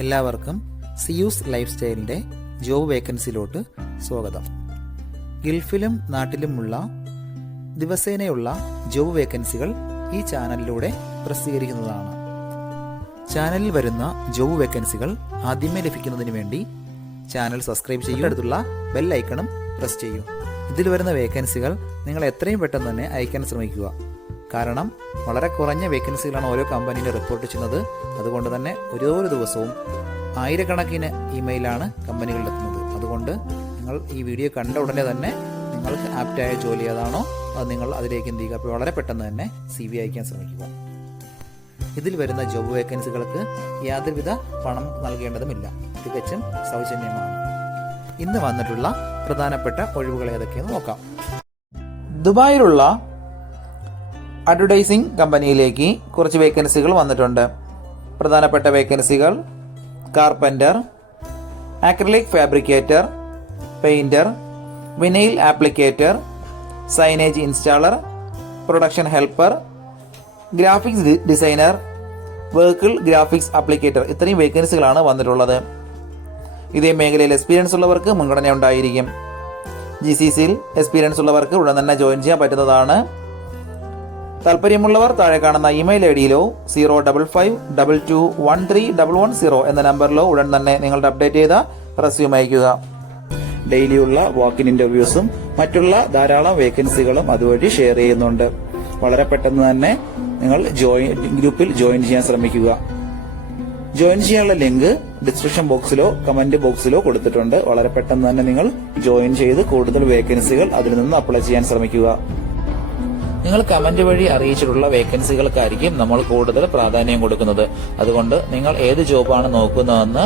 എല്ലാവർക്കും Zeus life സ്റ്റൈലിൻ്റെ job വേക്കൻസിയിലോട്ട് സ്വാഗതം. ഗൾഫിലും നാട്ടിലുമുള്ള ദിവസേനയുള്ള job വേക്കൻസികൾ ഈ ചാനലിലൂടെ പ്രസിദ്ധീകരിക്കുന്നതാണ്. ചാനലിൽ വരുന്ന ജോബ് വേക്കൻസികൾ ആദ്യമേ ലഭിക്കുന്നതിന് വേണ്ടി ചാനൽ സബ്സ്ക്രൈബ് ചെയ്യുക, അടുത്തുള്ള ബെൽ ഐക്കണും പ്രസ് ചെയ്യൂ. ഇതിൽ വരുന്ന വേക്കൻസികൾ നിങ്ങൾ എത്രയും പെട്ടെന്ന് തന്നെ അയക്കാൻ ശ്രമിക്കുക. കാരണം വളരെ കുറഞ്ഞ വേക്കൻസികളാണ് ഓരോ കമ്പനിയിലും റിപ്പോർട്ട് ചെയ്യുന്നത്. അതുകൊണ്ട് തന്നെ ഓരോ ദിവസവും ആയിരക്കണക്കിന് ഇമെയിലാണ് കമ്പനികളിലെത്തുന്നത്. അതുകൊണ്ട് നിങ്ങൾ ഈ വീഡിയോ കണ്ട ഉടനെ തന്നെ നിങ്ങൾക്ക് ആപ്റ്റായ ജോലി ഏതാണോ അത് നിങ്ങൾ അതിലേക്ക് എന്ത് ചെയ്യുക, അപ്പോൾ വളരെ പെട്ടെന്ന് തന്നെ CV അയക്കാൻ ശ്രമിക്കുക. ഇതിൽ വരുന്ന ജോബ് വേക്കൻസികൾക്ക് യാതൊരുവിധ പണം നൽകേണ്ടതുമില്ല, തികച്ചും സൗജന്യമാണ്. ഇന്ന് വന്നിട്ടുള്ള പ്രധാനപ്പെട്ട ഒഴിവുകൾ ഏതൊക്കെയെന്ന് നോക്കാം. ദുബായിലുള്ള അഡ്വർടൈസിംഗ് കമ്പനിയിലേക്ക് കുറച്ച് വേക്കൻസികൾ വന്നിട്ടുണ്ട്. പ്രധാനപ്പെട്ട വേക്കൻസികൾ: carpenter, acrylic fabricator, painter, vinyl applicator, signage installer, production helper, graphics designer, vehicle graphics applicator. ഇത്രയും വേക്കൻസികളാണ് വന്നിട്ടുള്ളത്. ഇതേ മേഖലയിൽ എക്സ്പീരിയൻസ് ഉള്ളവർക്ക് മുൻഗണന ഉണ്ടായിരിക്കും. GCCയിൽ എക്സ്പീരിയൻസ് ഉള്ളവർക്ക് ഉടൻ തന്നെ ജോയിൻ ചെയ്യാൻ പറ്റുന്നതാണ്. താല്പര്യമുള്ളവർ താഴെ കാണുന്ന ഇമെയിൽ ID-യിലോ 05522131110 എന്ന നമ്പറിലോ ഉടൻ തന്നെ നിങ്ങളുടെ അപ്ഡേറ്റ് ചെയ്ത റെസ്യൂം അയയ്ക്കുക. ഡെയിലിയുള്ള വാക്കിൻ ഇന്റർവ്യൂസും മറ്റുള്ള ധാരാളം വേക്കൻസികളും അതുവഴി ഷെയർ ചെയ്യുന്നുണ്ട്. വളരെ പെട്ടെന്ന് തന്നെ നിങ്ങൾ ഗ്രൂപ്പിൽ ജോയിൻ ചെയ്യാൻ ശ്രമിക്കുക. ജോയിൻ ചെയ്യാനുള്ള ലിങ്ക് ഡിസ്ക്രിപ്ഷൻ ബോക്സിലോ കമന്റ് ബോക്സിലോ കൊടുത്തിട്ടുണ്ട്. വളരെ പെട്ടെന്ന് തന്നെ നിങ്ങൾ ജോയിൻ ചെയ്ത് കൂടുതൽ വേക്കൻസികൾ അതിൽ നിന്ന് അപ്ലൈ ചെയ്യാൻ ശ്രമിക്കുക. നിങ്ങൾ കമന്റ് വഴി അറിയിച്ചിട്ടുള്ള വേക്കൻസികൾക്കായിരിക്കും നമ്മൾ കൂടുതൽ പ്രാധാന്യം കൊടുക്കുന്നത്. അതുകൊണ്ട് നിങ്ങൾ ഏത് ജോബാണ് നോക്കുന്നതെന്ന്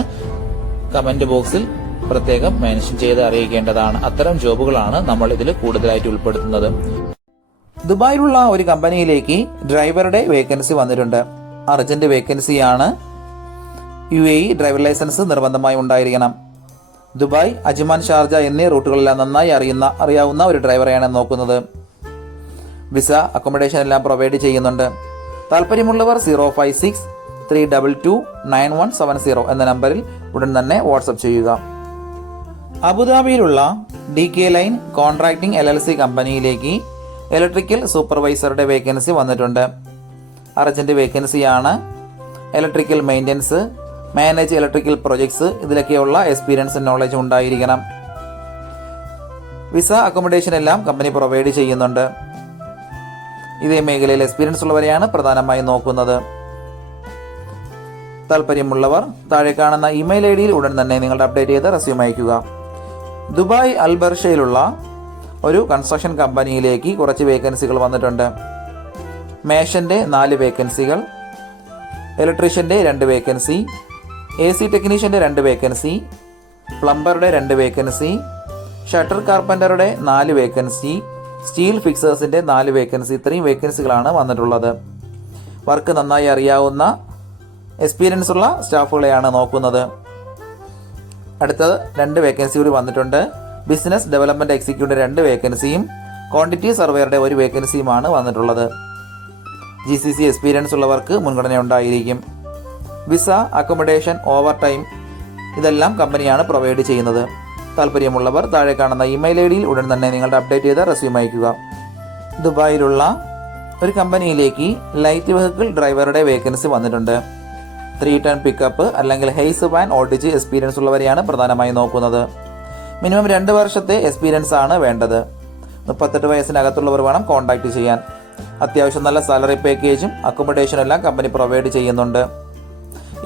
കമന്റ് ബോക്സിൽ പ്രത്യേകം മെൻഷൻ ചെയ്ത് അറിയിക്കേണ്ടതാണ്. അത്തരം ജോബുകളാണ് നമ്മൾ ഇതിൽ കൂടുതലായിട്ട് ഉൾപ്പെടുത്തുന്നത്. ദുബായിലുള്ള ഒരു കമ്പനിയിലേക്ക് ഡ്രൈവറുടെ വേക്കൻസി വന്നിട്ടുണ്ട്. അർജന്റ് വേക്കൻസിയാണ്. UAE ഡ്രൈവർ ലൈസൻസ് നിർബന്ധമായി ഉണ്ടായിരിക്കണം. ദുബായ്, അജ്മാൻ, ഷാർജ എന്നീ റൂട്ടുകളെല്ലാം നന്നായി അറിയാവുന്ന ഒരു ഡ്രൈവറെയാണ് നോക്കുന്നത്. വിസ, അക്കോമഡേഷൻ എല്ലാം പ്രൊവൈഡ് ചെയ്യുന്നുണ്ട്. താല്പര്യമുള്ളവർ 056-322-9170 എന്ന നമ്പറിൽ ഉടൻ തന്നെ വാട്സപ്പ് ചെയ്യുക. അബുദാബിയിലുള്ള DK ലൈൻ കോൺട്രാക്ടിംഗ് LLC കമ്പനിയിലേക്ക് ഇലക്ട്രിക്കൽ സൂപ്പർവൈസറുടെ വേക്കൻസി വന്നിട്ടുണ്ട്. അർജന്റ് വേക്കൻസിയാണ്. Electrical maintenance, manage electrical projects ഇതിലൊക്കെയുള്ള എക്സ്പീരിയൻസ് നോളജ് ഉണ്ടായിരിക്കണം. വിസ, അക്കോമഡേഷൻ എല്ലാം കമ്പനി പ്രൊവൈഡ് ചെയ്യുന്നുണ്ട്. ഇതേ മേഖലയിൽ എക്സ്പീരിയൻസ് ഉള്ളവരെയാണ് പ്രധാനമായും നോക്കുന്നത്. താല്പര്യമുള്ളവർ താഴെ കാണുന്ന ഇമെയിൽ ID-യിൽ ഉടൻ തന്നെ നിങ്ങളുടെ അപ്ഡേറ്റ് ചെയ്ത് റെസ്യൂം അയയ്ക്കുക. ദുബായ് അൽബർഷയിലുള്ള ഒരു കൺസ്ട്രക്ഷൻ കമ്പനിയിലേക്ക് കുറച്ച് വേക്കൻസികൾ വന്നിട്ടുണ്ട്. മേഷന്റെ 4 വേക്കൻസികൾ, ഇലക്ട്രീഷ്യന്റെ 2 വേക്കൻസി, AC ടെക്നീഷ്യന്റെ 2 വേക്കൻസി, പ്ലംബറുടെ 2 വേക്കൻസി, ഷട്ടർ കാർപ്പൻ്ററുടെ 4 വേക്കൻസി, സ്റ്റീൽ ഫിക്സേഴ്സിന്റെ 4 വേക്കൻസി. ഇത്രയും വേക്കൻസികളാണ് വന്നിട്ടുള്ളത്. വർക്ക് നന്നായി അറിയാവുന്ന എക്സ്പീരിയൻസ് ഉള്ള സ്റ്റാഫുകളെയാണ് നോക്കുന്നത്. അടുത്തത് 2 വേക്കൻസി കൂടി വന്നിട്ടുണ്ട്. ബിസിനസ് ഡെവലപ്മെന്റ് എക്സിക്യൂട്ടീവ് 2 വേക്കൻസിയും ക്വാണ്ടിറ്റി സർവേയറുടെ 1 വേക്കൻസിയുമാണ് വന്നിട്ടുള്ളത്. GCC എക്സ്പീരിയൻസ് ഉള്ളവർക്ക് മുൻഗണന ഉണ്ടായിരിക്കും. വിസ, അക്കോമഡേഷൻ, ഓവർ ടൈം ഇതെല്ലാം കമ്പനിയാണ് പ്രൊവൈഡ് ചെയ്യുന്നത്. താല്പര്യമുള്ളവർ താഴെ കാണുന്ന ഇമെയിൽ ID-യിൽ ഉടൻ തന്നെ നിങ്ങളുടെ അപ്ഡേറ്റ് ചെയ്ത റെസ്യൂം അയയ്ക്കുക. ദുബായിലുള്ള ഒരു കമ്പനിയിലേക്ക് ലൈറ്റ് വെഹിക്കിൾ ഡ്രൈവറുടെ വേക്കൻസി വന്നിട്ടുണ്ട്. 3 ടൺ പിക്കപ്പ് അല്ലെങ്കിൽ ഹെയ്സ് വാൻ ഓടിച്ച് എക്സ്പീരിയൻസ് ഉള്ളവരെയാണ് പ്രധാനമായി നോക്കുന്നത്. മിനിമം 2 വർഷത്തെ എക്സ്പീരിയൻസ് ആണ് വേണ്ടത്. 38 വയസ്സിനകത്തുള്ളവർ വേണം കോൺടാക്ട് ചെയ്യാൻ. അത്യാവശ്യം നല്ല സാലറി പാക്കേജും അക്കോമഡേഷനും എല്ലാം കമ്പനി പ്രൊവൈഡ് ചെയ്യുന്നുണ്ട്.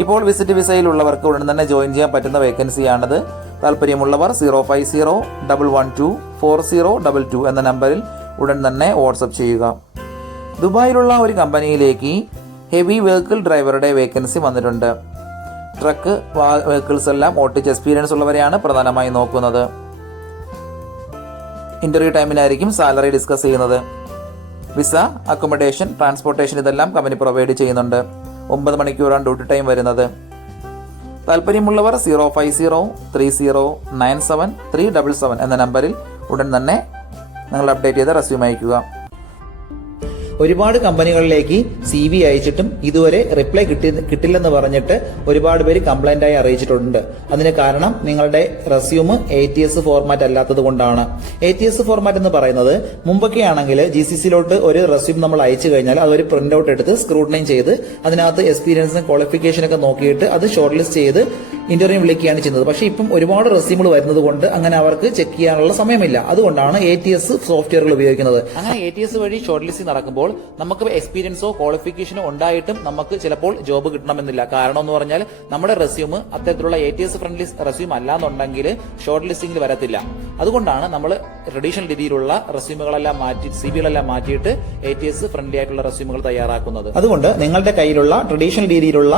ഇപ്പോൾ വിസിറ്റ് വിസയിലുള്ളവർക്ക് ഉടൻ തന്നെ ജോയിൻ ചെയ്യാൻ പറ്റുന്ന വേക്കൻസിയാണിത്. താല്പര്യമുള്ളവർ 050-112-4022 എന്ന നമ്പറിൽ ഉടൻ തന്നെ വാട്സപ്പ് ചെയ്യുക. ദുബായിലുള്ള ഒരു കമ്പനിയിലേക്ക് ഹെവി വെഹിക്കിൾ ഡ്രൈവറുടെ വേക്കൻസി വന്നിട്ടുണ്ട്. ട്രക്ക് വെഹിക്കിൾസ് എല്ലാം ഓട്ടിച്ച് എക്സ്പീരിയൻസ് ഉള്ളവരെയാണ് പ്രധാനമായി നോക്കുന്നത്. ഇന്റർവ്യൂ ടൈമിനായിരിക്കും സാലറി ഡിസ്കസ് ചെയ്യുന്നത്. വിസ, അക്കോമഡേഷൻ, ട്രാൻസ്പോർട്ടേഷൻ ഇതെല്ലാം കമ്പനി പ്രൊവൈഡ് ചെയ്യുന്നുണ്ട്. 9 മണിക്കൂറാണ് ഡ്യൂട്ടി ടൈം വരുന്നത്. താല്പര്യമുള്ളവർ 050-3097-377 എന്ന നമ്പറിൽ ഉടൻ തന്നെ നിങ്ങൾ അപ്ഡേറ്റ് ചെയ്ത റെസ്യൂം അയയ്ക്കുക. ഒരുപാട് കമ്പനികളിലേക്ക് CV അയച്ചിട്ടും ഇതുവരെ റിപ്ലൈ കിട്ടില്ലെന്ന് പറഞ്ഞിട്ട് ഒരുപാട് പേര് കംപ്ലൈന്റ് ആയി അറിയിച്ചിട്ടുണ്ട്. അതിന് കാരണം നിങ്ങളുടെ റെസ്യൂം ATS ഫോർമാറ്റ് അല്ലാത്തത് കൊണ്ടാണ്. ATS ഫോർമാറ്റ് എന്ന് പറയുന്നത് മുമ്പൊക്കെ ആണെങ്കിൽ GCCയിലോട്ട് ഒരു റെസ്യൂം നമ്മൾ അയച്ചു കഴിഞ്ഞാൽ അതൊരു പ്രിന്റ് ഔട്ട് എടുത്ത് സ്ക്രൂട്ടനൈസ് ചെയ്ത് അതിനകത്ത് എക്സ്പീരിയൻസും ക്വാളിഫിക്കേഷൻ ഒക്കെ നോക്കിയിട്ട് അത് ഷോർട്ട് ലിസ്റ്റ് ചെയ്ത് ഇന്റർവ്യൂ വിളിക്കുകയാണ് ചെയ്യുന്നത്. പക്ഷേ ഇപ്പം ഒരുപാട് റെസ്യൂമുകൾ വരുന്നത് കൊണ്ട് അങ്ങനെ അവർക്ക് ചെക്ക് ചെയ്യാനുള്ള സമയമില്ല. അതുകൊണ്ടാണ് ATS സോഫ്റ്റ്വെയറുകൾ ഉപയോഗിക്കുന്നത്. അങ്ങനെ ATS വഴി ഷോർട്ട് ലിസ്റ്റിംഗ് നടക്കുമ്പോൾ നമുക്ക് എക്സ്പീരിയൻസോ ക്വാളിഫിക്കേഷനോ ഉണ്ടായിട്ടും നമുക്ക് ചിലപ്പോൾ ജോബ് കിട്ടണമെന്നില്ല. കാരണം എന്ന് പറഞ്ഞാൽ നമ്മുടെ റെസ്യൂം അത്തരത്തിലുള്ള ATS ഫ്രണ്ട്ലി റെസ്യൂം അല്ലാന്നുണ്ടെങ്കിൽ ഷോർട്ട് ലിസ്റ്റിംഗിൽ വരത്തില്ല. അതുകൊണ്ടാണ് നമ്മൾ ട്രഡീഷണൽ രീതിയിലുള്ള റെസ്യൂമുകളെല്ലാം മാറ്റി CVകളെല്ലാം മാറ്റിയിട്ട് ATS ഫ്രണ്ട്ലി ആയിട്ടുള്ള റെസ്യൂമുകൾ തയ്യാറാക്കുന്നത്. അതുകൊണ്ട് നിങ്ങളുടെ കയ്യിലുള്ള ട്രഡീഷണൽ രീതിയിലുള്ള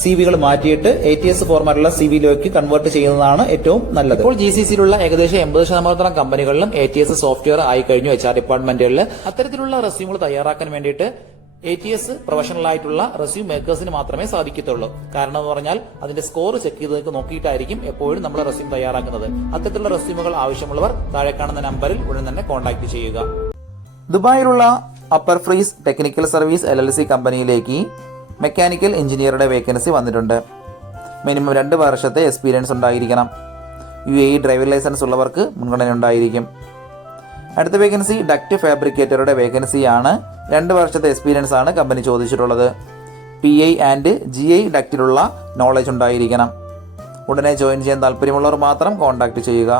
CVകൾ മാറ്റിയിട്ട് ATS ഫോർമാറ്റുള്ള CVയിലേക്ക് കൺവേർട്ട് ചെയ്യുന്നതാണ് ഏറ്റവും നല്ലത്. ഇപ്പോൾ GCCയിലുള്ള ഏകദേശം 80% കമ്പനികളിലും ATS സോഫ്റ്റ്വെയർ ആയി കഴിഞ്ഞു. HR ഡിപ്പാർട്ട്മെന്റുകളിൽ അത്തരത്തിലുള്ള റെസ്യൂമുകൾ തയ്യാറാക്കാൻ വേണ്ടിയിട്ട് ATS പ്രൊഫഷണൽ ആയിട്ടുള്ള റെസ്യൂം മേക്കേഴ്സിന് മാത്രമേ സാധിക്കത്തുള്ളൂ. കാരണം എന്ന് പറഞ്ഞാൽ അതിന്റെ സ്കോർ ചെക്ക് ചെയ്ത് നോക്കിയിട്ടായിരിക്കും എപ്പോഴും നമ്മൾ റെസ്യൂം തയ്യാറാക്കുന്നത്. അത്തരത്തിലുള്ള റെസ്യൂമുകൾ ആവശ്യമുള്ളവർ താഴെ കാണുന്ന നമ്പറിൽ ഉടൻ തന്നെ കോൺടാക്ട് ചെയ്യുക. ദുബായിലുള്ള upper freeze technical service LLC കമ്പനിയിലേക്ക് മെക്കാനിക്കൽ എഞ്ചിനീയറുടെ വേക്കൻസി വന്നിട്ടുണ്ട്. മിനിമം 2 വർഷത്തെ എക്സ്പീരിയൻസ് ഉണ്ടായിരിക്കണം. UAE ഡ്രൈവിംഗ് ലൈസൻസ് ഉള്ളവർക്ക് മുൻഗണന ഉണ്ടായിരിക്കും. അടുത്ത വേക്കൻസി ഡക്റ്റ് ഫാബ്രിക്കേറ്ററുടെ വേക്കൻസിയാണ്. 2 വർഷത്തെ എക്സ്പീരിയൻസ് ആണ് കമ്പനി ചോദിച്ചിട്ടുള്ളത്. PI ആൻഡ് GI ഡക്റ്റിലുള്ള നോളജ് ഉണ്ടായിരിക്കണം. ഉടനെ ജോയിൻ ചെയ്യാൻ താല്പര്യമുള്ളവർ മാത്രം കോൺടാക്ട് ചെയ്യുക.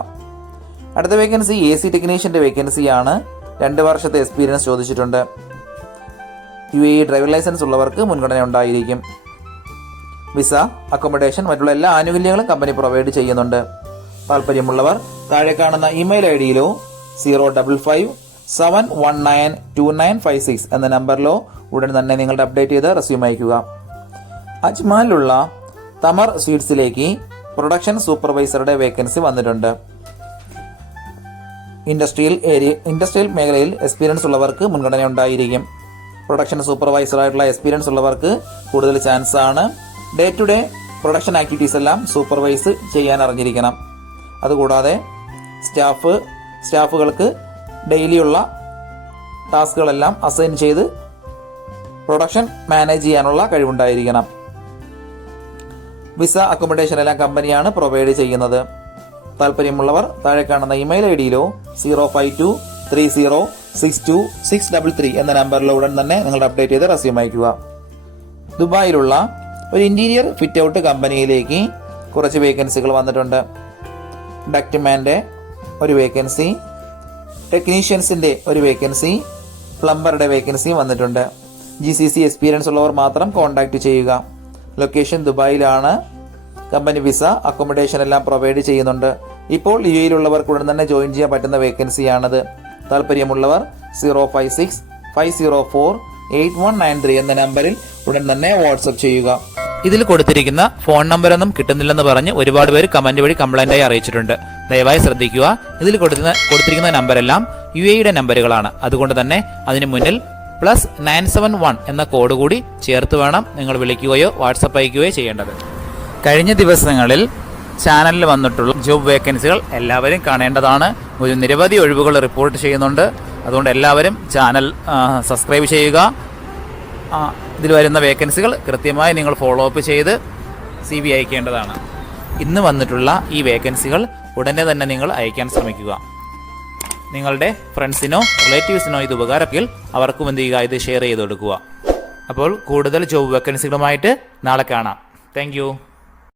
അടുത്ത വേക്കൻസി AC ടെക്നീഷ്യന്റെ വേക്കൻസിയാണ്. 2 വർഷത്തെ എക്സ്പീരിയൻസ് ചോദിച്ചിട്ടുണ്ട്. UAE ഡ്രൈവിംഗ് ലൈസൻസ് ഉള്ളവർക്ക് മുൻഗണന ഉണ്ടായിരിക്കും. വിസ, അക്കോമഡേഷൻ, മറ്റുള്ള എല്ലാ ആനുകൂല്യങ്ങളും കമ്പനി പ്രൊവൈഡ് ചെയ്യുന്നുണ്ട്. താല്പര്യമുള്ളവർ താഴെ കാണുന്ന ഇമെയിൽ IDയിലോ 05571192956 എന്ന നമ്പറിലോ ഉടൻ തന്നെ നിങ്ങളുടെ അപ്ഡേറ്റ് ചെയ്ത് റെസ്യൂം അയക്കുക. അജ്മാനിലുള്ള തമർ സ്വീറ്റ്സിലേക്ക് പ്രൊഡക്ഷൻ സൂപ്പർവൈസറുടെ വേക്കൻസി വന്നിട്ടുണ്ട്. ഇൻഡസ്ട്രിയൽ മേഖലയിൽ എക്സ്പീരിയൻസ് ഉള്ളവർക്ക് മുൻഗണന ഉണ്ടായിരിക്കും. പ്രൊഡക്ഷൻ സൂപ്പർവൈസറായിട്ടുള്ള എക്സ്പീരിയൻസ് ഉള്ളവർക്ക് കൂടുതൽ ചാൻസ് ആണ്. Day to day production activities എല്ലാം സൂപ്പർവൈസ് ചെയ്യാൻ അറിഞ്ഞിരിക്കണം. അതുകൂടാതെ സ്റ്റാഫുകൾക്ക് ഡെയിലിയുള്ള ടാസ്കുകളെല്ലാം അസൈൻ ചെയ്ത് പ്രൊഡക്ഷൻ മാനേജ് ചെയ്യാനുള്ള കഴിവുണ്ടായിരിക്കണം. വിസ, അക്കോമഡേഷൻ എല്ലാം കമ്പനിയാണ് പ്രൊവൈഡ് ചെയ്യുന്നത്. താല്പര്യമുള്ളവർ താഴെ കാണുന്ന ഇമെയിൽ IDയിലോ 052306263 എന്ന നമ്പറിലോ ഉടൻ തന്നെ നിങ്ങളുടെ അപ്ഡേറ്റ് ചെയ്ത് റെസ്യൂം അയക്കുക. ദുബായിലുള്ള ഒരു ഇന്റീരിയർ ഫിറ്റ് ഔട്ട് കമ്പനിയിലേക്ക് കുറച്ച് വേക്കൻസികൾ വന്നിട്ടുണ്ട്. ഡക്ട്മാന്റെ ഒരു വേക്കൻസി, ടെക്നീഷ്യൻസിന്റെ ഒരു വേക്കൻസി, പ്ലംബറുടെ വേക്കൻസിയും വന്നിട്ടുണ്ട്. GCC എക്സ്പീരിയൻസ് ഉള്ളവർ മാത്രം കോൺടാക്ട് ചെയ്യുക. ലൊക്കേഷൻ ദുബായിലാണ്. കമ്പനി വിസ, അക്കോമഡേഷൻ എല്ലാം പ്രൊവൈഡ് ചെയ്യുന്നുണ്ട്. ഇപ്പോൾ UAEയിലുള്ളവർക്ക് ഉടൻ തന്നെ ജോയിൻ ചെയ്യാൻ പറ്റുന്ന വേക്കൻസിയാണത്. താല്പര്യമുള്ളവർ 056-504-8193 എന്ന നമ്പറിൽ ഉടൻ തന്നെ വാട്സ്ആപ്പ് ചെയ്യുക. ഇതിൽ കൊടുത്തിരിക്കുന്ന ഫോൺ നമ്പറൊന്നും കിട്ടുന്നില്ലെന്ന് പറഞ്ഞ് ഒരുപാട് പേര് കമന്റ് വഴി കംപ്ലൈന്റായി അറിയിച്ചിട്ടുണ്ട്. ദയവായി ശ്രദ്ധിക്കുക. ഇതിൽ കൊടുത്തിരിക്കുന്ന നമ്പരെല്ലാം UAEയുടെ നമ്പറുകളാണ്. അതുകൊണ്ട് തന്നെ അതിന് മുന്നിൽ +971 എന്ന കോഡ് കൂടി ചേർത്ത് വേണം നിങ്ങൾ വിളിക്കുകയോ വാട്സപ്പ് അയക്കുകയോ ചെയ്യേണ്ടത്. കഴിഞ്ഞ ദിവസങ്ങളിൽ ചാനലിൽ വന്നിട്ടുള്ള ജോബ് വേക്കൻസികൾ എല്ലാവരും കാണേണ്ടതാണ്. ഒരു നിരവധി ഒഴിവുകൾ റിപ്പോർട്ട് ചെയ്യുന്നുണ്ട്. അതുകൊണ്ട് എല്ലാവരും ചാനൽ സബ്സ്ക്രൈബ് ചെയ്യുക. ഇതിൽ വരുന്ന വേക്കൻസികൾ കൃത്യമായി നിങ്ങൾ ഫോളോ അപ്പ് ചെയ്ത് CV അയക്കേണ്ടതാണ്. ഇന്ന് വന്നിട്ടുള്ള ഈ വേക്കൻസികൾ ഉടനെ തന്നെ നിങ്ങൾ അയക്കാൻ ശ്രമിക്കുക. നിങ്ങളുടെ ഫ്രണ്ട്സിനോ റിലേറ്റീവ്സിനോ ഇത് ഉപകാരമെങ്കിൽ അവർക്കും എന്ത് ചെയ്യുക, ഇത് ഷെയർ ചെയ്ത് കൊടുക്കുക. അപ്പോൾ കൂടുതൽ ജോബ് വേക്കൻസികളുമായിട്ട് നാളെ കാണാം. താങ്ക്